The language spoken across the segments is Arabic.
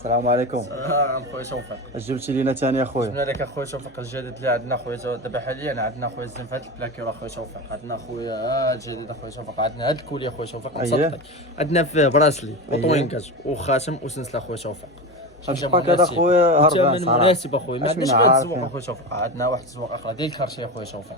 السلام عليكم. السلام خويا توفيق. جبتي لينا ثاني اخويا؟ جبنا لك اخويا توفيق الجديد اللي عندنا خويا دابا حاليا عندنا خويا الزنفات البلاكيرا خويا توفيق، عندنا خويا الجديد خويا توفيق، عندنا هاد الكوليه خويا توفيق مسطي، عندنا فيه براسلي وطوينكاج وخاتم وسلسله خويا توفيق. الباك هذا خويا هربان ثمن مناسب اخويا، ما عندناش غير عارفين. الزواق اخويا توفيق، عندنا واحد الزواق اخرى ديال الكارشي اخويا توفيق.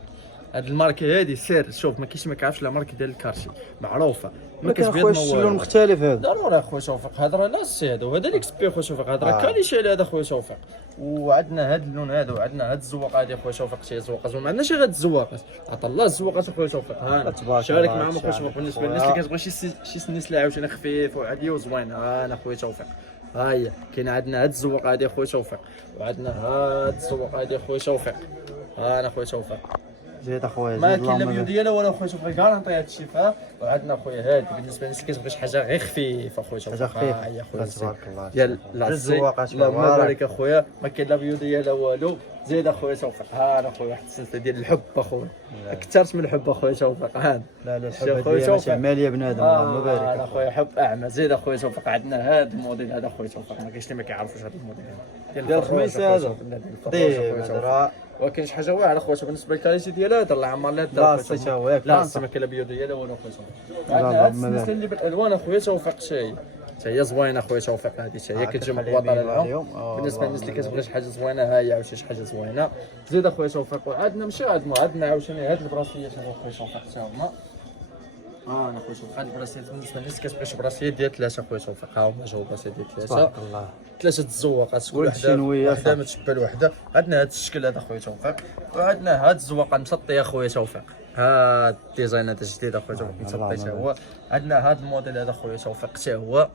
هاد الماركه هادي سير شوف ما كاينش ما كيعرفش لا ماركه ديال الكارشي معروفه ما كتبيض خويا اللون مختلف هذا ضروري اخويا توفيق. هذا راه لاص هذا وهذا ليكس بي اخويا توفيق، هذا راه كاليشيل هذا اخويا توفيق. وعندنا هاد اللون هذا وعندنا هاد الزواق هادي اخويا توفيق، شي زواقات ما عندناش غير هاد الزواقات، عطا الله الزواقات اخويا توفيق. ها شارك معاهم اخويا توفيق بالنسبه للناس اللي كتبغي شي سنيس عاوتاني خفيف وعادي وزوين. ها انا اخويا توفيق ها هي كاين عندنا هاد الزواق هادي اخويا توفيق، وعندنا هاد الزواق هادي اخويا توفيق. ها انا اخويا توفيق زيد اخويا ما كاين لا بيو ديالها ولا خويا توفيق كارونطي هاد الشفاء. وعندنا خويا هادي بالنسبه للناس اللي كتبغي شي حاجه غير خفيفه خويا توفيق، حاجه خفيفه يا خويا تبارك الله ديال الزواقات. اللهم بارك اخويا ما كاين لا بيو ديالها والو. زيد اخويا توفيق ها انا خويا واحد السلسله ديال الحب اخويا، كثرت من الحب اخويا توفيق. ها لا الحب ديالها ماليه بنادم اللهم بارك. انا خويا حب اعمى. زيد اخويا توفيق عندنا هذا الموديل هذا خويا توفيق، ما كاينش اللي ما كيعرفوش هذا الموديل ديال الخميسه هذا ديال ولكن شي حاجه واعره خويا بالنسبه للكاليتي ديالها هذا الله عمر لا دار لا حتى هو ياك لا ما كاين لا بيو ديالها ولا خويا. عندنا هاد السلسله اللي بالالوان اخويا توفيق حتى هي زوينه اخويا توفيق. هذه حتى هي كتجي مقواطره اليوم بالنسبه للناس اللي كتبغي شي حاجه زوينه. ها هي عاوتاني شي حاجه زوينه. زيد اخويا توفيق وعندنا ماشي عندنا عاوتاني هاد البراسيات اخويا توفيق حتى هما. انا خويا توفيق هاد البراسيات بالنسبه للناس كتبغي شي براسيات ديال ثلاثه خويا توفيق. ها هما جاو براسيات ديال ثلاثه تبارك الله، ثلاثه الزواقات كل وحده ما تشبه الوحده. عندنا هاد الشكل هذا خويا توفيق، وعندنا هاد الزواقه مسطيه اخويا توفيق. ها الديزاين هذا جديد اخويا توفيق مسطي حتى هو. عندنا هاد الموديل هذا خويا توفيق حتى هو.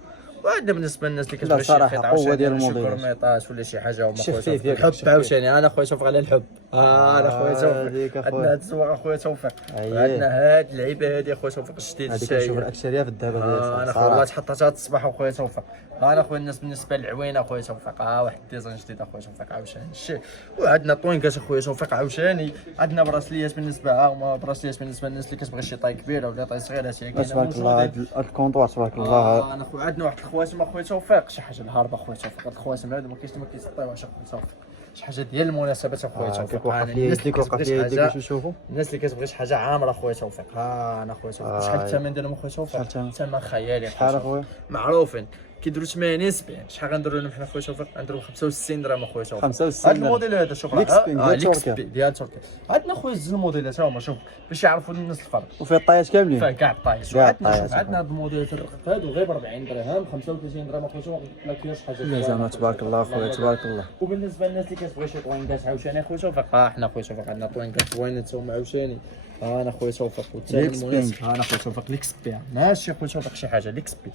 وعندنا بالنسبه للناس اللي كتبغي شي خيط عاوتاني شي كورنيطات ولا شي حاجه هما خويا توفيق الحب عاوتاني. انا خويا توفيق على الحب. انا خويا توفيق عندنا هاد الزواق اخويا توفيق، وعندنا هاد اللعيبه هادي اخويا توفيق الجديد هذيك كنشوف الاكثريه في الذهب هذه. انا خويا والله تحطات هاد الصباح اخويا توفيق. انا خويا الناس بالنسبه للعوينه اخويا توفيق واحد الديزاين جديد اخويا توفيق عاوتاني الشيء. وعندنا طوينكاش اخويا توفيق عاوتاني. عندنا براسليات بالنسبه هما براسليات بالنسبه للناس اللي كتبغي شي طاي كبيره ولا طاي صغيره هي كاينه. تبارك الله هاد الكونطوار تبارك الله. انا خويا عندنا واحد الخواتم اخويا توفيق شي حاجه الهاربه اخويا توفيق. هاد الخواتم هادو ما كيسطيوهاش اخويا توفيق، شي حاجه ديال المناسبات اخويا توفيق. الناس اللي كتوقع فيها يديك باش نشوفوا الناس اللي كتبغي شي حاجه عامره اخويا توفيق. انا خويا توفيق شحال الثمن ديالهم اخويا توفيق؟ الثمن خيالي. شحال اخويا؟ معروفين كيديروا 80 70. شحال غنديروا لهم حنا خويا توفيق؟ غنديروا 65 درهم اخويا توفيق. 65 هذا الموديل هذا شوف ليكس بي ديال تركيا. عندنا خويا زوج الموديلات هما شوف باش يعرفوا الناس الفرق. وفيه الطايات كاملين فيه كاع الطايات. عندنا هاد الموديلات الرقيق هادو غير ب 40 درهم 35 درهم اخويا توفيق. لا كاينش حاجه لا زعما تبارك الله اخويا تبارك الله. وبالنسبه للناس اللي كتبغي شي طوينكات عاوتاني اخويا توفيق حنا خويا توفيق عندنا طوينكات زوينين هما عاوتاني. انا خويا توفيق والثاني المناسب. انا خويا توفيق ليكس بي ماشي خويا توفيق شي حاجه ليكس بي.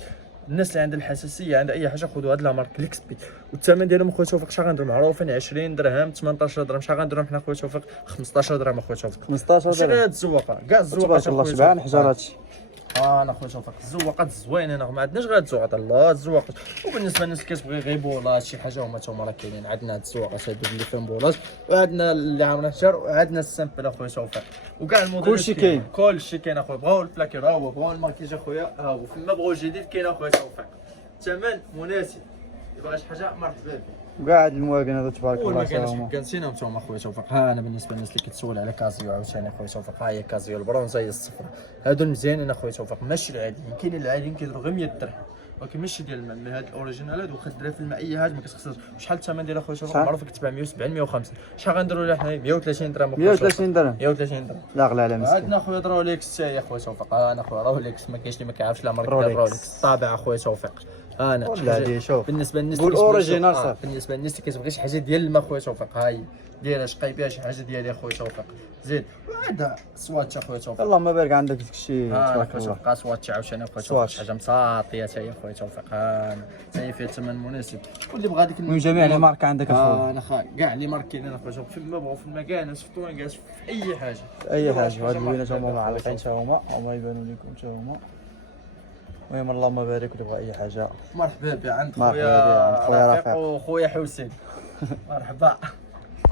الناس اللي عندها الحساسيه عندها اي حاجه خذوا هاد لا مارك ليكس بي. والثمن ديالهم خويا توفيق شحال غنديروا معروفين 20 درهم 18 درهم. شحال غنديروا حنا خويا توفيق 15 درهم اخويا توفيق. 15 درهم شري هاد الزواقه كاع الزواقات تبارك الله شبعان حجر هادشي. انا خويا توفيق الزواقات زوينين ما عندناش غير الزواقات الله الزواقات. وبالنسبه للناس اللي كتبغي غير بولات شي حاجه هما راه كاينين. عندنا هاد الزواقات هادو اللي فيهم بولات، وعندنا اللي عامرين حجر، وعندنا السامبل اخويا توفيق. وكاع الموديل كلشي كاين اخويا. بغاو البلاكير ها هو، بغاو الماركيج اخويا ها هو، فما بغاو الجديد كاين اخويا توفيق. الثمن مناسب، يبغى شي حاجه مرحبا به. وكاع هاد المواكن هذا تبارك الله ما كانش كنسيناهم حتى هما خويا توفيق. ها انا بالنسبه للناس اللي كتسول على كازيو عاوتاني خويا توفيق، ها هي كازيو البرونزه هي الصفراء. هادو مزيانين اخويا توفيق ماشي العاديين. كاينين العاديين كيديروا غير 100 درهم ولكن ماشي ديال الماء. هاد الاوريجينال هادو واخا ديرها في الماء اي حاجه ما كتخسرش. شحال الثمن ديالها خويا توفيق؟ معروف كتباع 170 150. شحال غنديروا لها حنايا 130 درهم. 130 درهم 130 درهم لا غلا على مسكين. عندنا خويا روليكس حتى هي خويا توفيق. انا خويا روليكس ما كاينش اللي ما كيعرفش لا ماركه روليكس طابع خويا توفيق. انا بالنسبه للناس قول اوريجينال صافي. بالنسبه للناس اللي كتبغي شي حاجه ديال الماء خويا توفيق ها هي دايره شقي بها شي حاجه ديالي خويا توفيق. زيد هذا سواتش خويا توفيق. اللهم بارك عندك داك الشيء تبارك الله. بقى سواتش عاوتاني خويا توفيق شي حاجه مساطيه حتى هي خويا توفيق. حتى هي فيها ثمن مناسب. واللي بغى ديك من جميع لي مارك عندك اخويا. انا كاع لي مارك كاينين خويا توفيق فيما بغاو في المكانس في طوينكاس في اي حاجه اي حاجه. هاد البنات هما معلقين حتى هما يبانوا لكم حتى هما. المهم اللهم بارك. اللي بغى اي حاجه مرحبا بها عند خويا رفيق وخويا حسين. مرحبا.